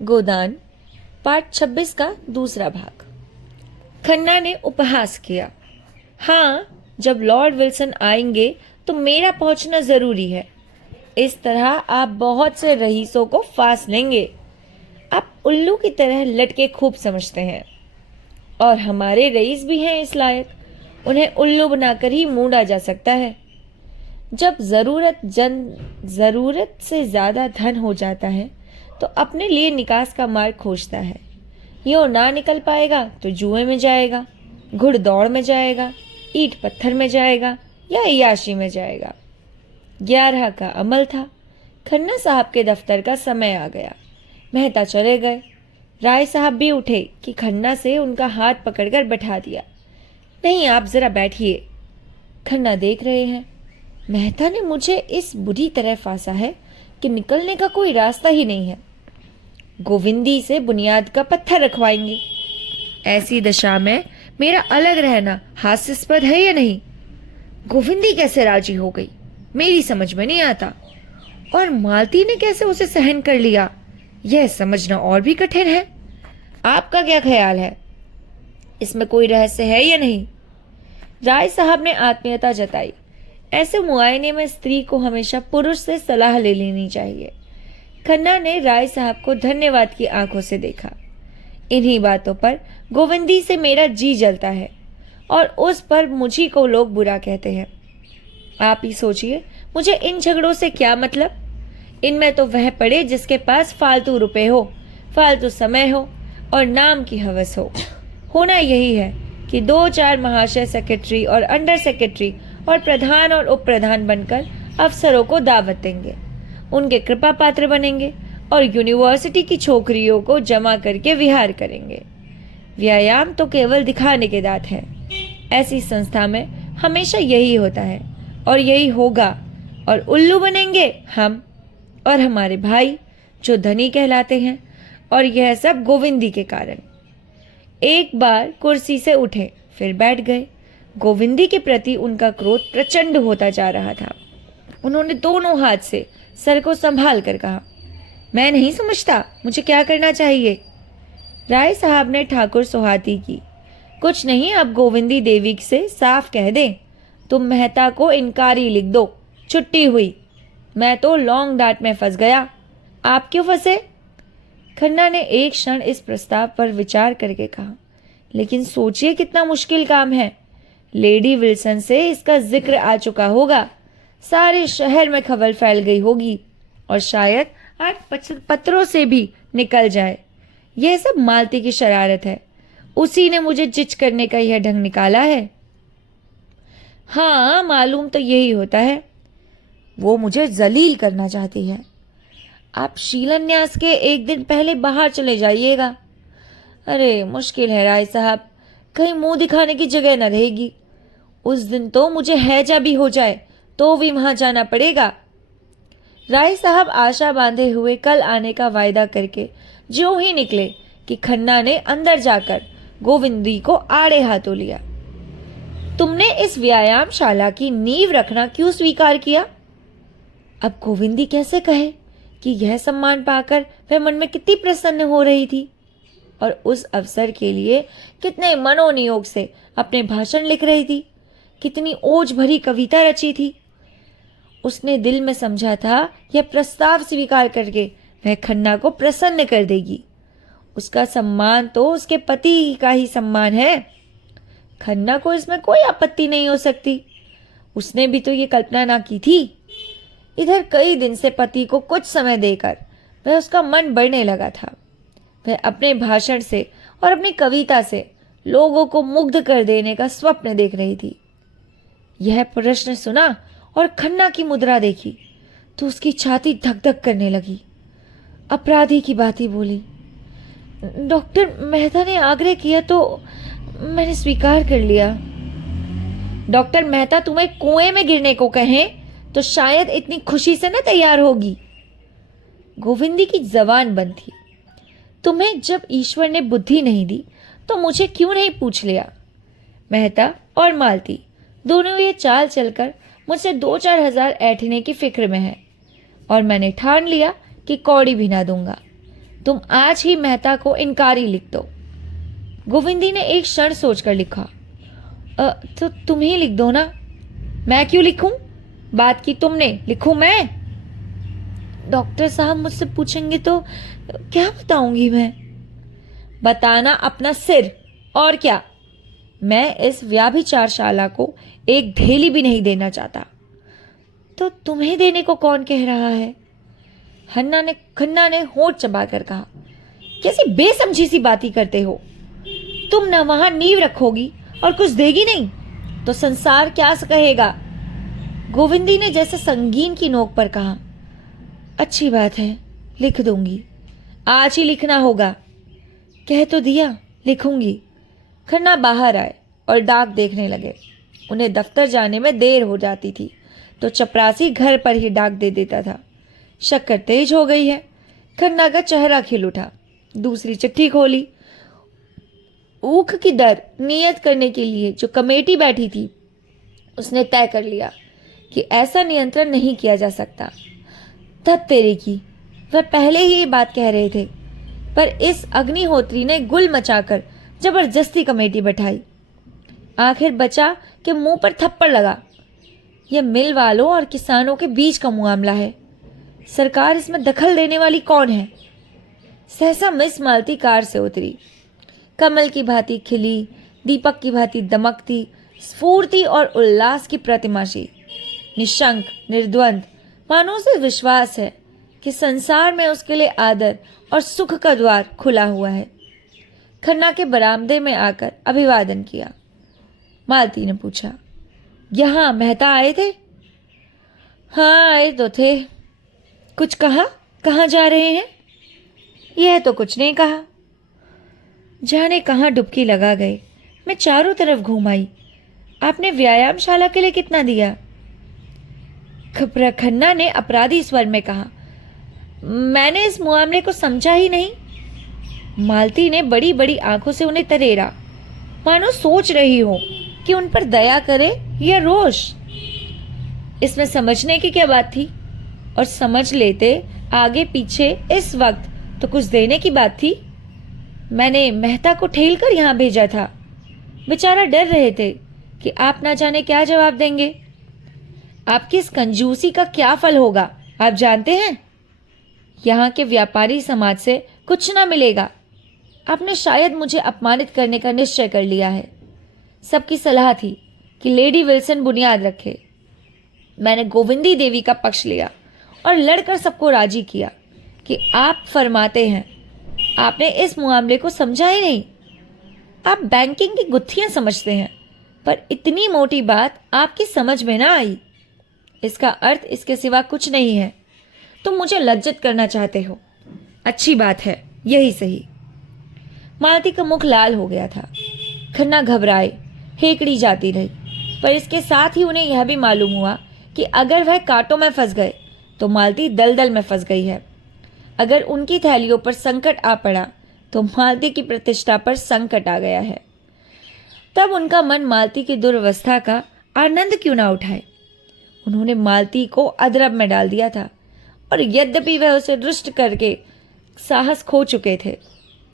गोदान part 26 का दूसरा भाग। खन्ना ने उपहास किया। हाँ, जब लॉर्ड विल्सन आएंगे तो मेरा पहुंचना जरूरी है। इस तरह आप बहुत से रईसों को फांस लेंगे। आप उल्लू की तरह लटके खूब समझते हैं, और हमारे रईस भी हैं इस लायक, उन्हें उल्लू बनाकर ही मूंढा जा सकता है। जब जरूरत से ज्यादा धन हो जाता है तो अपने लिए निकास का मार्ग खोजता है। यो ना निकल पाएगा तो जुए में जाएगा, घुड़दौड़ में जाएगा, ईंट पत्थर में जाएगा या अय्याशी में जाएगा। 11 का अमल था। खन्ना साहब के दफ्तर का समय आ गया। मेहता चले गए। राय साहब भी उठे कि खन्ना से उनका हाथ पकड़कर बैठा दिया। नहीं, आप जरा बैठिए। खन्ना देख रहे हैं, मेहता ने मुझे इस बुरी तरह फांसा है कि निकलने का कोई रास्ता ही नहीं है। गोविंदी से बुनियाद का पत्थर रखवाएंगे। ऐसी दशा में मेरा अलग रहना हास्यास्पद है या नहीं? गोविंदी कैसे राजी हो गई, मेरी समझ में नहीं आता। और मालती ने कैसे उसे सहन कर लिया, यह समझना और भी कठिन है। आपका क्या ख्याल है, इसमें कोई रहस्य है या नहीं? राय साहब ने आत्मीयता जताई। ऐसे मुआयने में स्त्री को हमेशा पुरुष से सलाह ले लेनी चाहिए। खन्ना ने राय साहब को धन्यवाद की आंखों से देखा। इन्हीं बातों पर गोविंदी से मेरा जी जलता है और उस पर मुझी को लोग बुरा कहते हैं। आप ही सोचिए, मुझे इन झगड़ों से क्या मतलब? इनमें तो वह पड़े जिसके पास फालतू रुपए हो, फालतू समय हो और नाम की हवस हो। होना यही है कि 2-4 महाशय सेक्रेटरी और अंडर सेक्रेटरी और प्रधान और उप प्रधान बनकर अफसरों को दावत देंगे, उनके कृपा पात्र बनेंगे और यूनिवर्सिटी की छोकरियों को जमा करके विहार करेंगे। व्यायाम तो केवल दिखाने के दांत है। ऐसी संस्था में हमेशा यही होता है और यही होगा, और उल्लू बनेंगे हम और हमारे भाई जो धनी कहलाते हैं, और यह सब गोविंदी के कारण। एक बार कुर्सी से उठे, फिर बैठ गए। गोविंदी के प्रति उनका क्रोध प्रचंड होता जा रहा था। उन्होंने दोनों हाथ से सर को संभाल कर कहा, मैं नहीं समझता मुझे क्या करना चाहिए। राय साहब ने ठाकुर सुहाती की। कुछ नहीं, अब गोविंदी देवी से साफ कह दें, तुम मेहता को इनकारी लिख दो, छुट्टी हुई। मैं तो लॉन्ग डाट में फंस गया, आप क्यों फंसे? खन्ना ने एक क्षण इस प्रस्ताव पर विचार करके कहा, लेकिन सोचिए कितना मुश्किल काम है। लेडी विल्सन से इसका जिक्र आ चुका होगा, सारे शहर में खबर फैल गई होगी, और शायद आज पत्रों से भी निकल जाए। यह सब मालती की शरारत है, उसी ने मुझे जिच करने का यह ढंग निकाला है। हाँ, मालूम तो यही होता है। वो मुझे जलील करना चाहती है। आप शिलान्यास के एक दिन पहले बाहर चले जाइएगा। अरे मुश्किल है राय साहब, कहीं मुंह दिखाने की जगह न रहेगी। उस दिन तो मुझे हैजा भी हो जाए तो भी वहां जाना पड़ेगा। राय साहब आशा बांधे हुए कल आने का वायदा करके जो ही निकले कि खन्ना ने अंदर जाकर गोविंदी को आड़े हाथों लिया। तुमने इस व्यायामशाला की नींव रखना क्यों स्वीकार किया? अब गोविंदी कैसे कहे कि यह सम्मान पाकर वह मन में कितनी प्रसन्न हो रही थी, और उस अवसर के लिए कितने मनोनियोग से अपने भाषण लिख रही थी, कितनी ओज भरी कविता रची थी। उसने दिल में समझा था यह प्रस्ताव स्वीकार करके वह खन्ना को प्रसन्न कर देगी। उसका सम्मान तो उसके पति का ही सम्मान है। खन्ना को इसमें कोई आपत्ति नहीं हो सकती। उसने भी तो ये कल्पना ना की थी। इधर कई दिन से पति को कुछ समय देकर वह उसका मन बढ़ने लगा था। वह अपने भाषण से और अपनी कविता से लोगों को मुग्ध कर देने का स्वप्न देख रही थी। यह प्रश्न सुना और खन्ना की मुद्रा देखी तो उसकी छाती धक धक करने लगी। अपराधी की बात ही बोली, डॉक्टर मेहता ने आग्रह किया तो मैंने स्वीकार कर लिया। डॉक्टर मेहता तुम्हें कुएं में गिरने को कहें तो शायद इतनी खुशी से न तैयार होगी। गोविंदी की जबान बंद थी। तुम्हें जब ईश्वर ने बुद्धि नहीं दी तो मुझे क्यों नहीं पूछ लिया? मेहता और मालती दोनों ये चाल चलकर मुझसे 2-4 हजार ऐंठने की फिक्र में है, और मैंने ठान लिया कि कौड़ी भी ना दूंगा। तुम आज ही मेहता को इनकारी लिख दो। गोविंदी ने एक क्षण सोचकर लिखा, तो तुम ही लिख दो ना। मैं क्यों लिखूं? बात की तुमने, लिखूं मैं? डॉक्टर साहब मुझसे पूछेंगे तो क्या बताऊंगी मैं? बताना अपना सिर, और क्या। मैं इस व्याभिचारशाला को एक ढेली भी नहीं देना चाहता। तो तुम्हें देने को कौन कह रहा है? खन्ना ने होंठ चबाकर कहा, कैसी बेसमझी सी बातें करते हो तुम। न वहां नींव रखोगी और कुछ देगी नहीं तो संसार क्या कहेगा? गोविंदी ने जैसे संगीन की नोक पर कहा, अच्छी बात है, लिख दूंगी। आज ही लिखना होगा। कह तो दिया, लिखूंगी। खन्ना बाहर आए और डाक देखने लगे। उन्हें दफ्तर जाने में देर हो जाती थी तो चपरासी घर पर ही डाक दे देता था। शक्कर तेज हो गई है। खन्ना का चेहरा खिल उठा। दूसरी चिट्ठी खोली। ऊख की दर नियत करने के लिए जो कमेटी बैठी थी उसने तय कर लिया कि ऐसा नियंत्रण नहीं किया जा सकता। तब तेरे की, वह पहले ही ये बात कह रहे थे, पर इस अग्निहोत्री ने गुल मचाकर जबरदस्ती कमेटी बैठाई। आखिर बचा कि मुंह पर थप्पड़ लगा। यह मिल वालों और किसानों के बीच का मामला है। सरकार इसमें दखल देने वाली कौन है? सहसा मिस मालती कार से उतरी। कमल की भांति खिली, दीपक की भांति दमकती, स्फूर्ति और उल्लास की प्रतिमा सी, निशंक, निर्द्वंद, मानो उसे विश्वास है कि संसार में उसके लिए आदर और सुख का द्वार खुला हुआ है। खन्ना के बरामदे में आकर अभिवादन किया। मालती ने पूछा, यहाँ मेहता आए थे? हाँ, आए तो थे। कुछ कहा? कहाँ जा रहे हैं? यह तो कुछ नहीं कहा। जाने कहाँ डुबकी लगा गए। मैं चारों तरफ घूम आई। आपने व्यायामशाला के लिए कितना दिया? खन्ना ने अपराधी स्वर में कहा, मैंने इस मामले को समझा ही नहीं। मालती ने बड़ी बड़ी आंखों से उन्हें तरेरा, मानो सोच रही हो कि उन पर दया करे या रोष। इसमें समझने की क्या बात थी? और समझ लेते आगे पीछे इस वक्त तो कुछ देने की बात थी। मैंने मेहता को ठेल कर यहाँ भेजा था। बेचारा डर रहे थे कि आप ना जाने क्या जवाब देंगे। आपकी इस कंजूसी का क्या फल होगा आप जानते हैं? यहाँ के व्यापारी समाज से कुछ ना मिलेगा। आपने शायद मुझे अपमानित करने का निश्चय कर लिया है। सबकी सलाह थी कि लेडी विल्सन बुनियाद रखे। मैंने गोविंदी देवी का पक्ष लिया और लड़कर सबको राजी किया कि आप फरमाते हैं। आपने इस मामले को समझा ही नहीं। आप बैंकिंग की गुत्थियां समझते हैं, पर इतनी मोटी बात आपकी समझ में ना आई। इसका अर्थ इसके सिवा कुछ नहीं है। तुम मुझे लज्जित करना चाहते हो। अच्छी बात है, यही सही। मालती का मुख लाल हो गया था। खन्ना घबराए, हेकड़ी जाती रही, पर इसके साथ ही उन्हें यह भी मालूम हुआ कि अगर वह कांटों में फंस गए तो मालती दलदल में फंस गई है। अगर उनकी थैलियों पर संकट आ पड़ा तो मालती की प्रतिष्ठा पर संकट आ गया है। तब उनका मन मालती की दुर्वस्था का आनंद क्यों ना उठाए। उन्होंने मालती को अदरब में डाल दिया था और यद्यपि वह उसे रुष्ट करके साहस खो चुके थे,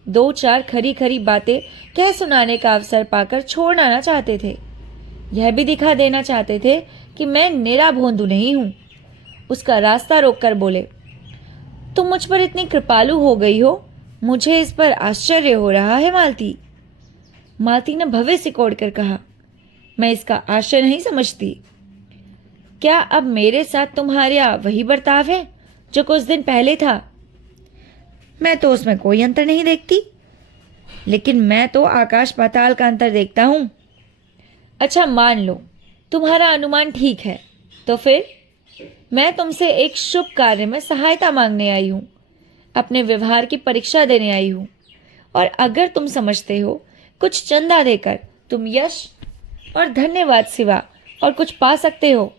दो चार खरी खरी बातें कह सुनाने का अवसर पाकर छोड़ना ना चाहते थे। यह भी दिखा देना चाहते थे कि मैं निरा भोंदू नहीं हूं। उसका रास्ता रोककर बोले, तुम मुझ पर इतनी कृपालु हो गई हो, मुझे इस पर आश्चर्य हो रहा है मालती। मालती ने भवे सिकोड़ कर कहा, मैं इसका आश्चर्य नहीं समझती। क्या अब मेरे साथ तुम्हारा वही बर्ताव है जो कुछ दिन पहले था? मैं तो उसमें कोई अंतर नहीं देखती, लेकिन मैं तो आकाश पाताल का अंतर देखता हूं। अच्छा, मान लो तुम्हारा अनुमान ठीक है, तो फिर मैं तुमसे एक शुभ कार्य में सहायता मांगने आई हूं, अपने व्यवहार की परीक्षा देने आई हूं। और अगर तुम समझते हो कुछ चंदा देकर तुम यश और धन्यवाद सिवा और कुछ पा सकते हो,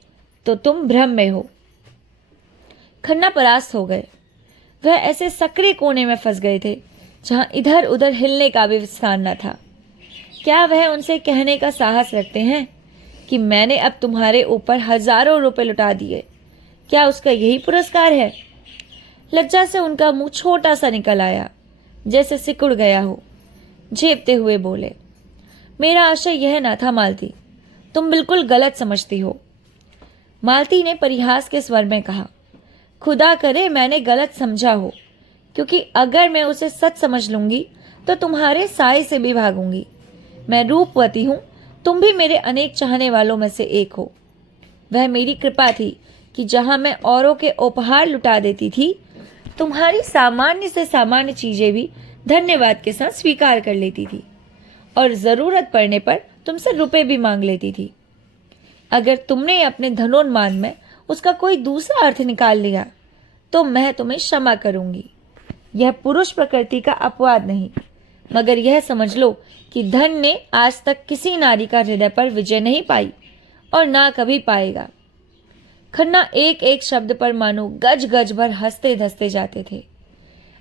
तो तुम भ्रम में हो। खन्ना परास्त हो गए। वह ऐसे सक्रिय कोने में फंस गए थे जहां इधर उधर हिलने का भी स्थान न था। क्या वह उनसे कहने का साहस रखते हैं कि मैंने अब तुम्हारे ऊपर हजारों रुपए लुटा दिए? क्या उसका यही पुरस्कार है? लज्जा से उनका मुंह छोटा सा निकल आया, जैसे सिकुड़ गया हो। झेपते हुए बोले, मेरा आशय यह ना था मालती, तुम बिल्कुल गलत समझती हो। मालती ने परिहास के स्वर में कहा, खुदा करे मैंने गलत समझा हो, क्योंकि अगर मैं उसे सच समझ लूंगी तो तुम्हारे साए से भी भागूंगी। मैं रूपवती हूं, तुम भी मेरे अनेक चाहने वालों में से एक हो। वह मेरी कृपा थी कि जहां मैं औरों के उपहार लुटा देती थी, तुम्हारी सामान्य से सामान्य चीजें भी धन्यवाद के साथ स्वीकार कर लेती थी और जरूरत पड़ने पर तुमसे रुपए भी मांग लेती थी। अगर तुमने अपने धनोन्माद में उसका कोई दूसरा अर्थ निकाल लिया तो मैं तुम्हें क्षमा करूंगी। यह पुरुष प्रकृति का अपवाद नहीं, मगर यह समझ लो कि धन ने आज तक किसी नारी का हृदय पर विजय नहीं पाई और ना कभी पाएगा। खन्ना एक एक शब्द पर मानो गज गज भर हंसते धंसते जाते थे।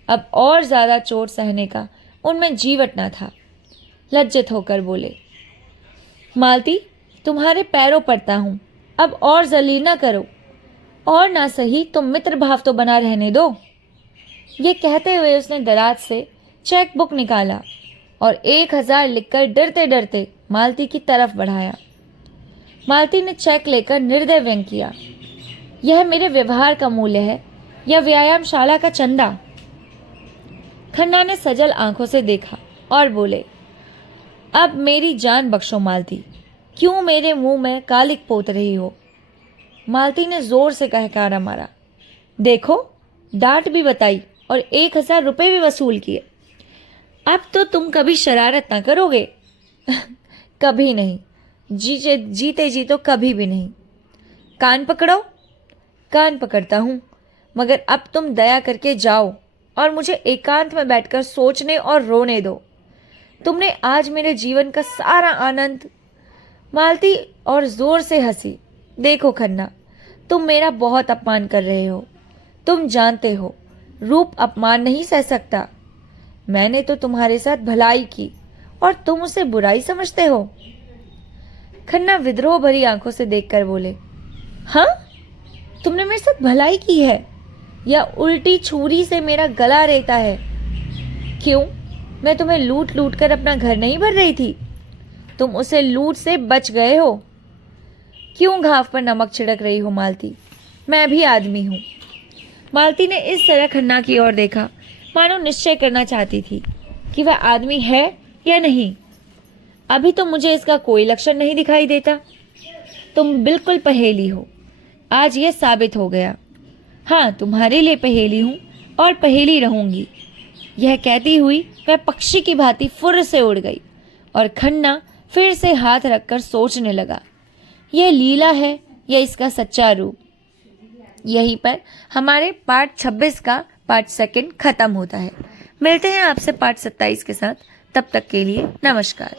अब और ज्यादा चोट सहने का उनमें जीवट न था। लज्जित होकर बोले, मालती, तुम्हारे पैरों पड़ता हूं, अब और जलील न करो, और ना सही तो मित्र भाव तो बना रहने दो। ये कहते हुए उसने दराज से चेक बुक निकाला और 1000 लिखकर डरते डरते मालती की तरफ बढ़ाया। मालती ने चेक लेकर निर्दय व्यंग किया, यह मेरे व्यवहार का मूल्य है या व्यायामशाला का चंदा? खन्ना ने सजल आंखों से देखा और बोले, अब मेरी जान बख्शो मालती, क्यों मेरे मुंह में कालिक पोत रही हो? मालती ने जोर से कहकारा मारा, देखो, डांट भी बताई और 1000 रुपये भी वसूल किए। अब तो तुम कभी शरारत ना करोगे? कभी नहीं, जीते जी तो कभी भी नहीं। कान पकड़ो। कान पकड़ता हूं, मगर अब तुम दया करके जाओ और मुझे एकांत में बैठकर सोचने और रोने दो। तुमने आज मेरे जीवन का सारा आनंद। मालती और जोर से हंसी। देखो खन्ना, तुम मेरा बहुत अपमान कर रहे हो। तुम जानते हो, रूप अपमान नहीं सह सकता। मैंने तो तुम्हारे साथ भलाई की और तुम उसे बुराई समझते हो। खन्ना विद्रोह भरी आंखों से देखकर बोले, हाँ, तुमने मेरे साथ भलाई की है या उल्टी छुरी से मेरा गला रेता है? क्यों, मैं तुम्हें लूट लूट कर अपना घर नहीं भर रही थी? तुम उसे लूट से बच गए हो। क्यों घाव पर नमक छिड़क रही हो मालती? मैं भी आदमी हूं। मालती ने इस तरह खन्ना की ओर देखा मानो निश्चय करना चाहती थी कि वह आदमी है या नहीं। अभी तो मुझे इसका कोई लक्षण नहीं दिखाई देता। तुम बिल्कुल पहेली हो, आज यह साबित हो गया। हाँ, तुम्हारे लिए पहेली हूं और पहेली रहूंगी। यह कहती हुई वह पक्षी की भांति फुर्र से उड़ गई और खन्ना फिर से हाथ रखकर सोचने लगा, यह लीला है या इसका सच्चा रूप। यहीं पर हमारे पार्ट 26 का पार्ट 2 खत्म होता है। मिलते हैं आपसे पार्ट 27 के साथ। तब तक के लिए नमस्कार।